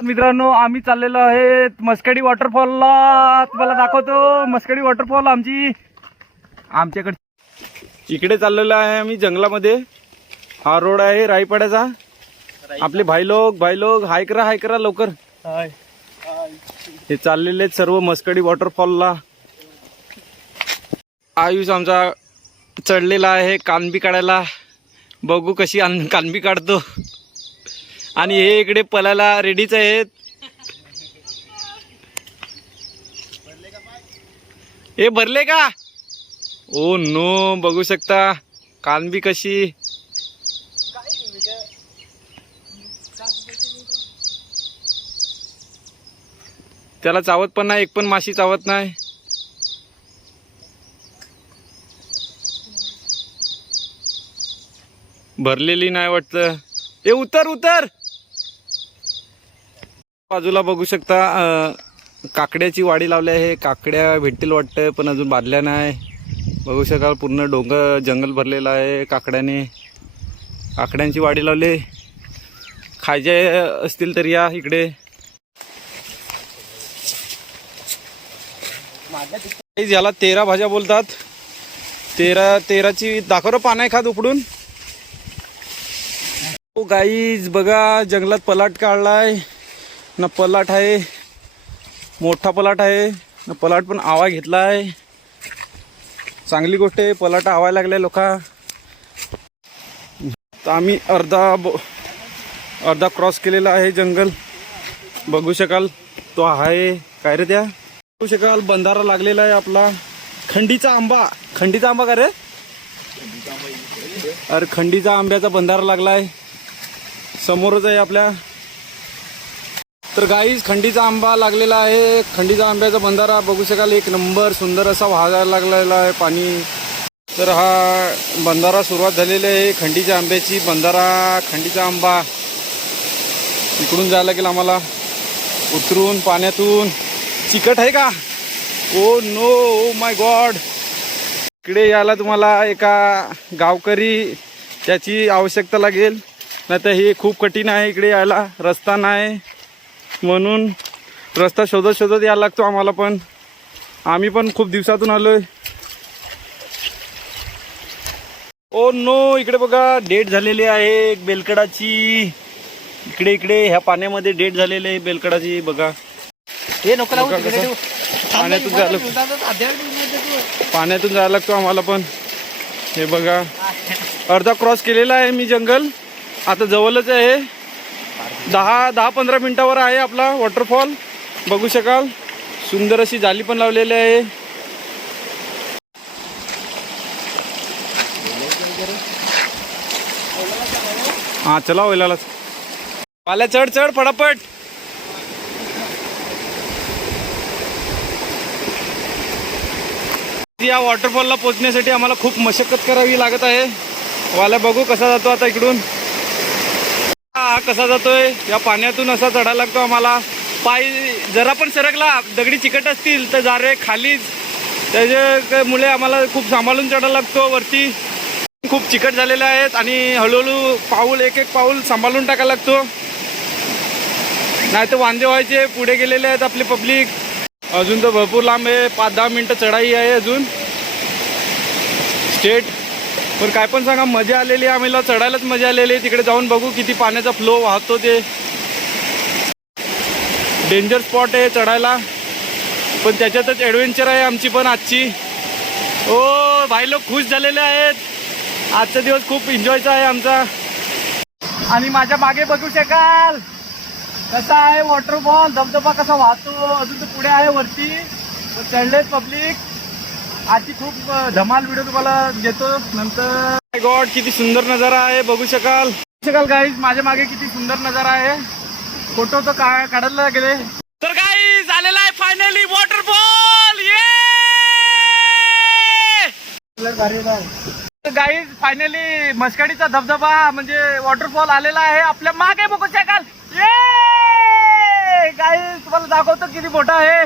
मित्रांनो, आम्ही चाललेलो आहे मस्कडी वॉटरफॉलला. तुम्हाला दाखवतो मस्कडी वॉटरफॉल आमच्याकडे. इकडे चाललेलो आहे आम्ही जंगलामध्ये. हा रोड आहे राईपाड्याचा. आपले भाई लोग हाय करा लवकर. हे चाललेले सर्व मस्कडी वॉटरफॉलला. आयुष आमचा चढलेला आहे कानबी काढायला. बघू कशी कानबी काढतो. आणि हे इकडे पलायला रेडीच आहेत. हे भरले का? ओ नो, बघू शकता कानबी कशी. त्याला चावत पण नाही, एक पण माशी चावत नाही. भरलेली नाही वाटतं. हे उतर. बाजूला बघू शकता काकड्याची वाडी लावली आहे. काकड्या भेटतील वाटतं, पण अजून बांधल्या नाही. बघू शकाल पूर्ण डोंगर जंगल भरलेलं आहे काकड्याने. काकड्यांची वाडी लावली. खायचे असतील तर या इकडे. याला 13 भाज्या बोलतात. 13ची दाखव पान आहे खात उपडून. ओ गाईज बघा, जंगलात पलाट काढलाय ना. पलाट आहे, मोठा पलाट आहे ना. पलाट पण आवा घेतलाय. चांगली गोष्ट आहे, पलाट आवायला लागलाय लोका. तर आम्ही अर्धा क्रॉस केलेला आहे जंगल. बघू शकाल तो आहे काय रे त्या. बघू शकाल बंधारा लागलेला आहे आपला. खंडीचा आंबा का रे? अरे खंडीचा आंब्याचा बंधारा लागलाय समोरच आहे आपल्या. तर गाईज खंडीचा आंबा लागलेला आहे. खंडीचा आंब्याचा बंधारा बघू शकाल. एक नंबर सुंदर असा वाहायला लागलेला आहे पाणी. तर हा बंधारा सुरुवात झालेली आहे खंडीच्या आंब्याची. खंडीचा आंबा. इकडून जायला लागेल आम्हाला उतरून पाण्यातून. चिकट आहे का? Oh no, oh my God. इकडे यायला तुम्हाला एका गावकरी त्याची आवश्यकता लागेल, नाही तर हे खूप कठीण आहे. इकडे यायला रस्ता नाही, म्हणून रस्ता शोधत यायला लागतो आम्हाला. पण आम्ही पण खूप दिवसातून आलोय. ओ नो, इकडे बघा डेट झालेली आहे एक बेलकडाची. इकडे ह्या पाण्यामध्ये डेट झालेली आहे बेलकडाची. बघा पाण्यातून जायला लागतो आम्हाला पण. हे बघा अर्धा क्रॉस केलेला आहे मी जंगल. आता जवळच आहे. 10-15 मिनिटावर आहे आपला वॉटरफॉल. बघू शकाल सुंदर अशी जाली पण लावलेली आहे. हा चला व्हायला पाल्या. चढ फटाफट. या वॉटरफॉलला पोहोचण्यासाठी आम्हाला खूप मशक्कत करावी लागत आहे. वाला बघू कसा जातो आता इकडून. हा कसा जातोय. या पाण्यातून असा चढायला लागतो आम्हाला. पाय जरा पण सरकला, दगडी चिकट असतील तर जारे खालीच. त्याच्यामुळे आम्हाला खूप सांभाळून चढायला लागतो वरती. खूप चिकट झालेले आहेत आणि हळूहळू पाऊल एक पाऊल सांभाळून टाकायला लागतो, नाही तर वांदे व्हायचे. पुढे गेलेले आहेत आपले पब्लिक. अजून तर भरपूर लांब आहे. 5-10 मिनटं चढाई आहे अजून स्टेट. पण काय पण सांगा, मजा आलेली आहे. आम्हाला चढायलाच मजा आलेली आहे. तिकडे जाऊन बघू किती पाण्याचा फ्लो वाहतो. ते डेंजर स्पॉट आहे चढायला, पण त्याच्यातच ॲडव्हेंचर आहे आमची पण आजची. ओ भाई लोक खुश झालेले आहेत. आजचा दिवस खूप एन्जॉयचा आहे आमचा. आणि माझ्या मागे बघू शकाल कसा आहे वॉटरफॉल. धबधबा कसा वाहतो. अजून तर पुढे आहे वरती. चढलेत पब्लिक. आजची खूप धमाल व्हिडिओ तुम्हाला देतो नंतर. माय गॉड, किती सुंदर नजारा आहे. बघू शकाल गाईज माझ्या मागे किती सुंदर नजारा आहे. फोटो तर काढायला गेले. तर गाईज आलेला आहे फायनली वॉटरफॉल. गाईज फायनली मस्कडीचा धबधबा म्हणजे वॉटरफॉल आलेला आहे आपल्या मागे. बघू शकाल. गाईज तुम्हाला दाखवतो किती मोठा आहे.